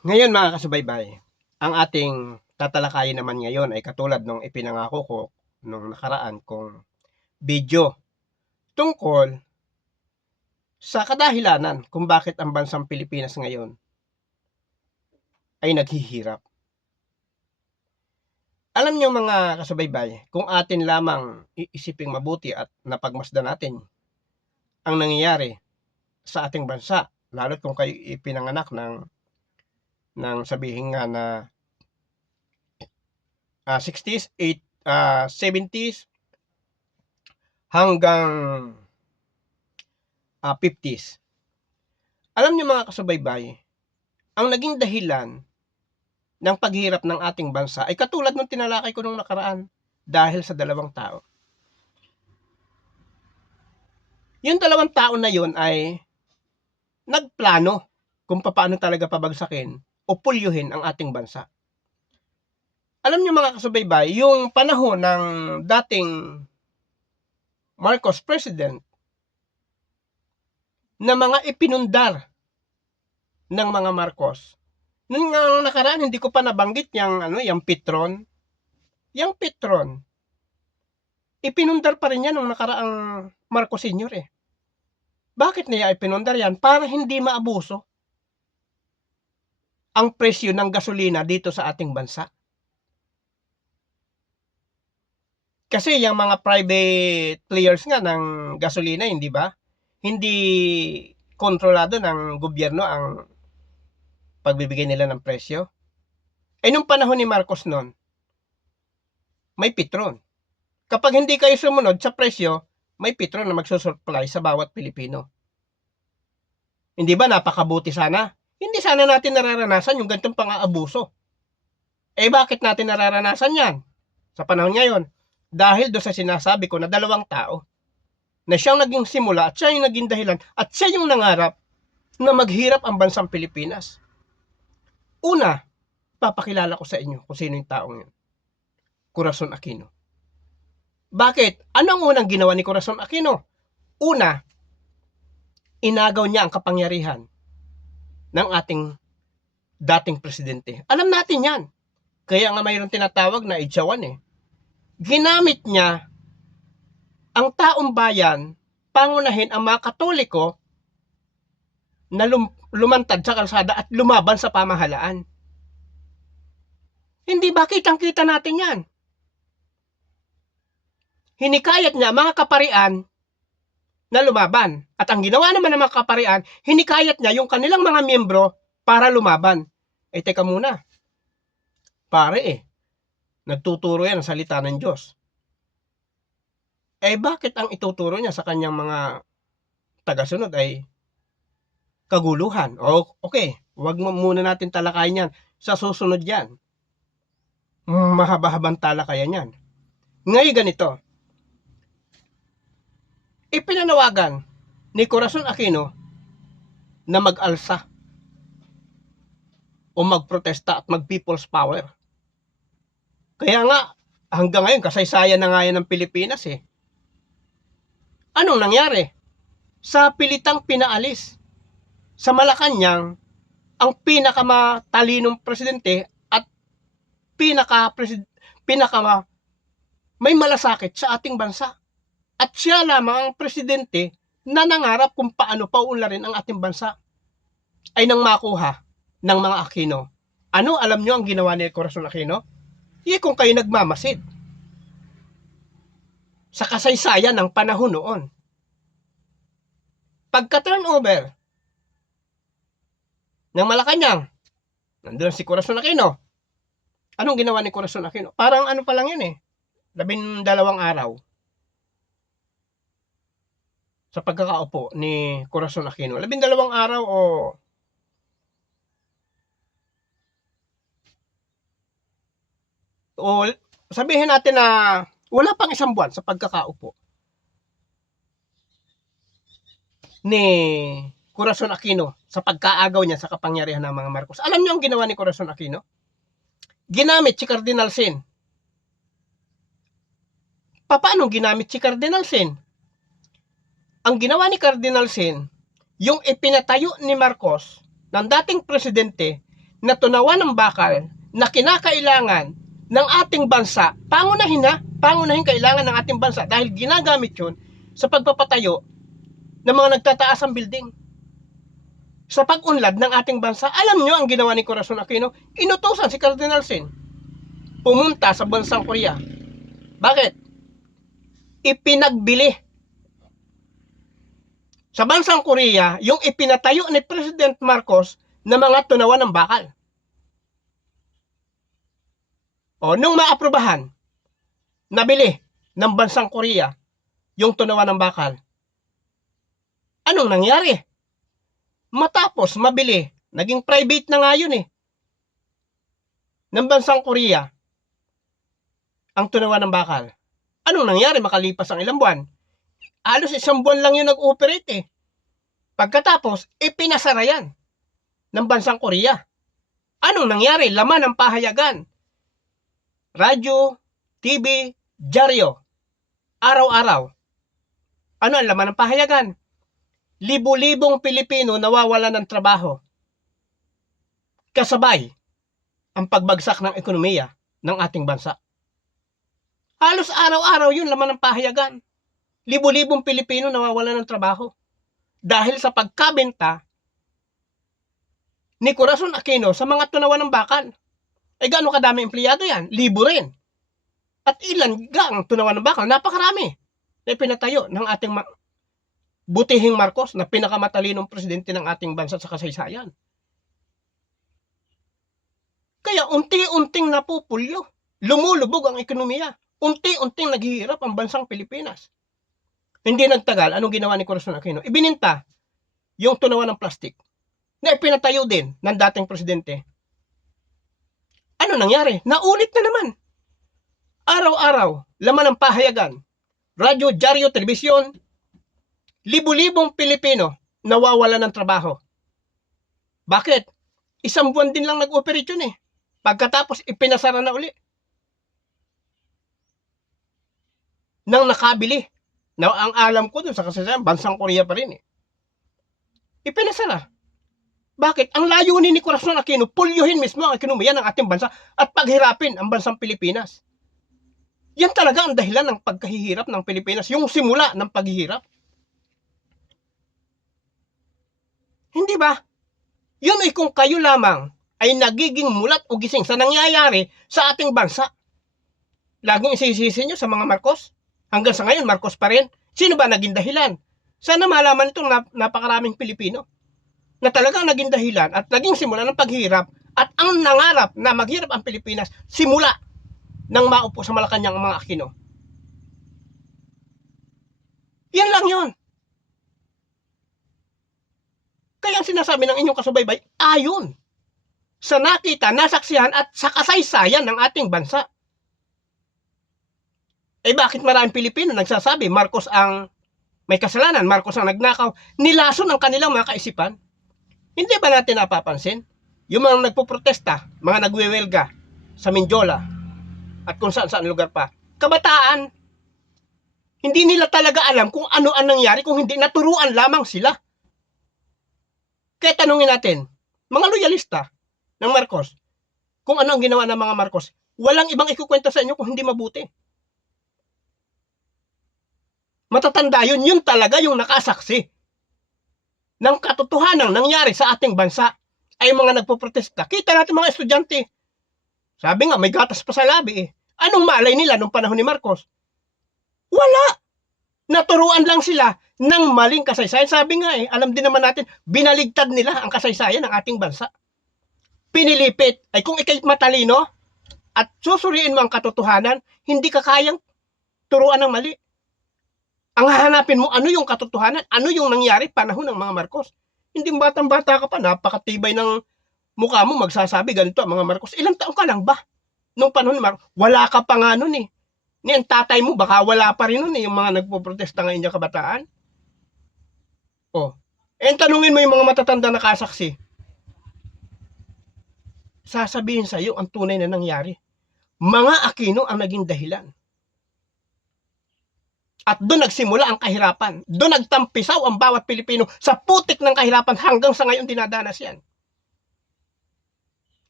Ngayon mga kasubaybay, ang ating tatalakayin naman ngayon ay katulad nung ipinangako ko nung nakaraan kong video tungkol sa kadahilanan kung bakit ang bansang Pilipinas ngayon ay naghihirap. Alam niyo mga kasubaybay, kung atin lamang iisiping mabuti at napagmasdan natin ang nangyayari sa ating bansa, lalo't kung kayo ipinanganak ng sabihin nga na 60s, 70s hanggang 50s. Alam niyo mga kasubaybay, ang naging dahilan ng paghirap ng ating bansa ay katulad ng tinalakay ko nung nakaraan, dahil sa dalawang tao. Yung dalawang tao na yun ay nagplano kung paano talaga pabagsakin o pulyuhin ang ating bansa. Alam niyo mga kasubaybay, yung panahon ng dating Marcos president na mga ipinundar ng mga Marcos. Nung nakaraan, hindi ko pa nabanggit yung Petron. Yung Petron, ipinundar pa rin yan nung nakaraang Marcos Sr. Bakit niya ipinundar yan? Para hindi maabuso ang presyo ng gasolina dito sa ating bansa. Kasi yung mga private players nga ng gasolina, hindi ba? Hindi kontrolado ng gobyerno ang pagbibigay nila ng presyo. Nung panahon ni Marcos noon, may Petron. Kapag hindi kayo sumunod sa presyo, may Petron na magsusupply sa bawat Pilipino. Hindi ba napakabuti sana? Hindi sana natin nararanasan yung ganitong pang-aabuso. Bakit natin nararanasan yan sa panahon ngayon? Dahil doon sa sinasabi ko na dalawang tao na siyang naging simula at siya yung naging dahilan at siya yung nangarap na maghirap ang bansang Pilipinas. Una, papakilala ko sa inyo kung sino yung taong yun. Corazon Aquino. Bakit? Ano ang unang ginawa ni Corazon Aquino? Una, inagaw niya ang kapangyarihan ng ating dating presidente. Alam natin yan. Kaya nga mayroong tinatawag na idsawan Ginamit niya ang taong bayan, pangunahin ang mga Katoliko na lumantad sa kalsada at lumaban sa pamahalaan. Hindi ba kitang-kita natin yan? Hinikayat niya mga kaparian na lumaban. At ang ginawa naman ng mga kaparian, hinikayat niya yung kanilang mga miyembro para lumaban. Teka muna. Pare nagtuturo yan ang salita ng Diyos. Bakit ang ituturo niya sa kanyang mga tagasunod ay kaguluhan? Okay, wag mo muna natin talakayin yan. Sa susunod yan. Mahaba-habang talakayan yan. Ngayon ganito. Ipinanawagan ni Corazon Aquino na mag-alsa o magprotesta at mag-people's power. Kaya nga, hanggang ngayon, kasaysayan na nga yan ng Pilipinas Anong nangyari? Sa pilitang pinaalis sa Malacanang ang pinakamatalinong presidente at pinaka may malasakit sa ating bansa. At siya lamang ang presidente na nangarap kung paano paunlarin ang ating bansa ay nang makuha ng mga Aquino. Ano alam nyo ang ginawa ni Corazon Aquino? Kung kayo nagmamasid sa kasaysayan ng panahon noon. Pagka-turnover ng Malacanang, nandun si Corazon Aquino. Anong ginawa ni Corazon Aquino? Parang ano pa lang yun 12 araw sa pagkakaupo ni Corazon Aquino. 12 araw o sabihin natin na wala pang isang buwan sa pagkakaupo ni Corazon Aquino sa pagkaagaw niya sa kapangyarihan ng mga Marcos. Alam niyo ang ginawa ni Corazon Aquino? Ginamit si Cardinal Sin. Paano ginamit si Cardinal Sin? Ang ginawa ni Cardinal Sin, yung ipinatayo ni Marcos ng dating presidente na tunawan ng bakal na kinakailangan ng ating bansa, pangunahin kailangan ng ating bansa dahil ginagamit yun sa pagpapatayo ng mga nagtataasang building. Sa pag-unlad ng ating bansa, alam nyo ang ginawa ni Corazon Aquino? Inutusan si Cardinal Sin pumunta sa bansang Korea. Bakit? Ipinagbili sa bansang Korea yung ipinatayo ni President Marcos na mga tunawan ng bakal. O, nung maaprubahan, nabili ng bansang Korea yung tunawan ng bakal. Anong nangyari? Matapos mabili, naging private na nga yun ng bansang Korea ang tunawan ng bakal. Anong nangyari makalipas ang ilang buwan? Halos 1 buwan lang yun nag-operate Pagkatapos, ipinasara yan ng bansang Korea. Anong nangyari? Laman ng pahayagan. Radyo, TV, dyaryo. Araw-araw. Ano ang laman ng pahayagan? Libu-libong Pilipino nawawalan ng trabaho. Kasabay ang pagbagsak ng ekonomiya ng ating bansa. Halos araw-araw yun laman ng pahayagan. Libu-libong Pilipino nawawalan ng trabaho. Dahil sa pagkabenta ni Corazon Aquino sa mga tunawan ng bakal. Gaano kadami empleyado yan? Libo rin. At ilan gang tunawan ng bakal? Napakarami na pinatayo ng ating butihing Marcos na pinakamatalinong presidente ng ating bansa sa kasaysayan. Kaya unti-unting napupulyo, lumulubog ang ekonomiya. Unti-unting naghihirap ang bansang Pilipinas. Hindi nagtagal, anong ginawa ni Corazon Aquino? Ibininta yung tunawan ng plastic na ipinatayo din ng dating presidente. Ano nangyari? Naulit na naman. Araw-araw, laman ng pahayagan, radyo, dyaryo, telebisyon, libu-libong Pilipino nawawalan ng trabaho. Bakit? 1 buwan din lang nag-operate yun Pagkatapos, ipinasara na uli. Nang nakabili. Na ang alam ko dun sa kasaysayan, bansang Korea pa rin Ipinasara. Bakit? Ang layunin ni Corazon Aquino, pulyuhin mismo ang ekonomiya ng ating bansa at paghirapin ang bansang Pilipinas. Yan talaga ang dahilan ng pagkahihirap ng Pilipinas, yung simula ng paghihirap. Hindi ba? Yun ay kung kayo lamang ay nagiging mulat o gising sa nangyayari sa ating bansa. Laging isisisi nyo sa mga Marcos. Hanggang sa ngayon, Marcos pa rin. Sino ba naging dahilan? Sana malaman itong napakaraming Pilipino na talagang naging dahilan at naging simula ng paghirap at ang nangarap na maghirap ang Pilipinas simula nang maupo sa Malacanang ang mga Aquino. Yan lang yun. Kaya ang sinasabi ng inyong kasubaybay, ayon sa nakita, nasaksihan at sa kasaysayan ng ating bansa. Bakit maraming Pilipino nagsasabi Marcos ang may kasalanan, Marcos ang nagnakaw, nilason ang kanilang mga kaisipan? Hindi ba natin napapansin? Yung mga nagpoprotesta, mga nagwewelga sa Mindiola at kung saan-saan lugar pa, kabataan, hindi nila talaga alam kung ano ang nangyari kung hindi naturuan lamang sila. Kaya tanungin natin, mga loyalista ng Marcos, kung ano ang ginawa ng mga Marcos, walang ibang ikukwenta sa inyo kung hindi mabuti. Matatanda yun, yun talaga yung nakasaksi ng katotohanan nangyari sa ating bansa ay mga nagpoprotesta. Kita natin mga estudyante. Sabi nga, may gatas pa sa labi Anong malay nila nung panahon ni Marcos? Wala. Naturuan lang sila ng maling kasaysayan. Sabi nga alam din naman natin, binaligtad nila ang kasaysayan ng ating bansa. Pinilipit. Kung ikay matalino at susuriin mo ang katotohanan, hindi ka kayang turuan ng mali. Ang hahanapin mo, ano yung katotohanan? Ano yung nangyari panahon ng mga Marcos? Hindi batang-bata ka pa, napakatibay ng mukha mo, magsasabi ganito ang mga Marcos. Ilang taon ka lang ba? Nung panahon ni Marcos, wala ka pa nga nun Ang tatay mo, baka wala pa rin nun yung mga nagpo-protesta ngayon yung kabataan. Tanungin mo yung mga matatanda na kasaksi. Sasabihin sa'yo ang tunay na nangyari. Mga Aquino ang naging dahilan. At doon nagsimula ang kahirapan. Doon nagtampisaw ang bawat Pilipino sa putik ng kahirapan hanggang sa ngayon dinadanas yan.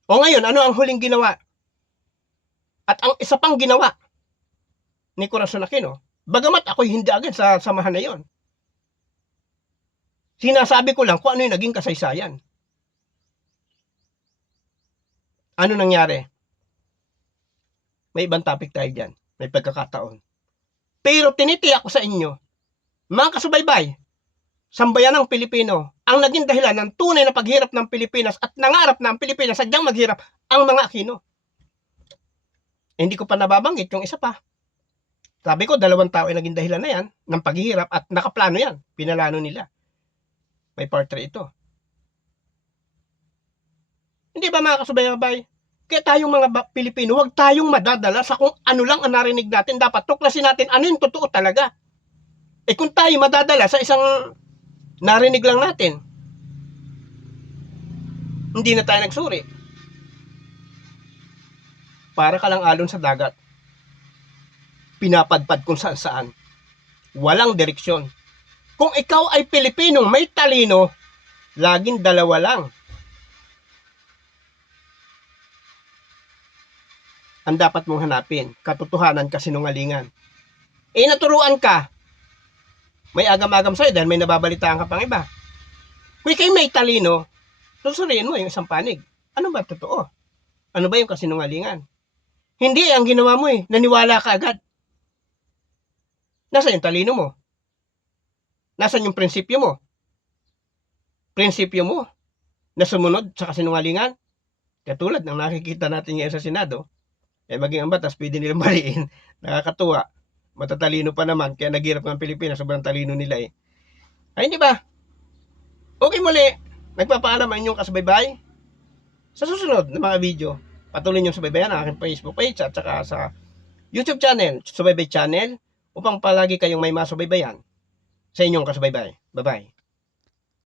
O ngayon, ano ang huling ginawa? At ang isa pang ginawa ni Corazon Aquino, bagamat ako'y hindi agad sa samahan na yon. Sinasabi ko lang kung ano yung naging kasaysayan. Ano nangyari? May ibang topic tayo dyan. May pagkakataon. Pero tinitiyak ko sa inyo, mga kasubaybay, sambayanang Pilipino, ang naging dahilan ng tunay na paghirap ng Pilipinas at nangarap na ang Pilipinas sadyang maghirap, ang mga Aquino. Hindi ko pa nababanggit yung isa pa. Sabi ko, 2 tao ay naging dahilan na yan ng paghihirap at nakaplano yan. Pinalano nila. May part 3 ito. Hindi ba mga kasubay-babay? Kaya tayong mga Pilipino, huwag tayong madadala sa kung ano lang ang narinig natin. Dapat tuklasin natin ano yung totoo talaga. Eh kung tayo madadala sa isang narinig lang natin, hindi na tayo nagsuri. Para ka lang alon sa dagat. Pinapadpad kung saan saan. Walang direksyon. Kung ikaw ay Pilipinong may talino, laging dalawa lang ang dapat mong hanapin. Katotohanan, kasinungalingan. Eh naturuan ka, may agam-agam sa'yo dahil may nababalitaan ka pang iba. Kung ikaw'y may talino, susuriin mo yung isang panig. Ano ba totoo? Ano ba yung kasinungalingan? Hindi, ang ginawa mo naniwala ka agad. Nasaan yung talino mo? Nasaan yung prinsipyo mo? Prinsipyo mo na sumunod sa kasinungalingan? Katulad ng nakikita natin ngayon sa Senado, maging ang batas pwede nilang maliin. Nakakatuwa. Matatalino pa naman, kaya naghirap ng Pilipinas, sobrang talino nila Ay, hindi ba? Okay muli, nagpapaalam ang inyong kasubaybay. Sa susunod na mga video, patuloy nyo subaybayan ang aking Facebook page at saka sa YouTube channel, Subaybay Channel, upang palagi kayong may masubaybayan sa inyong kasubaybay. Bye-bye.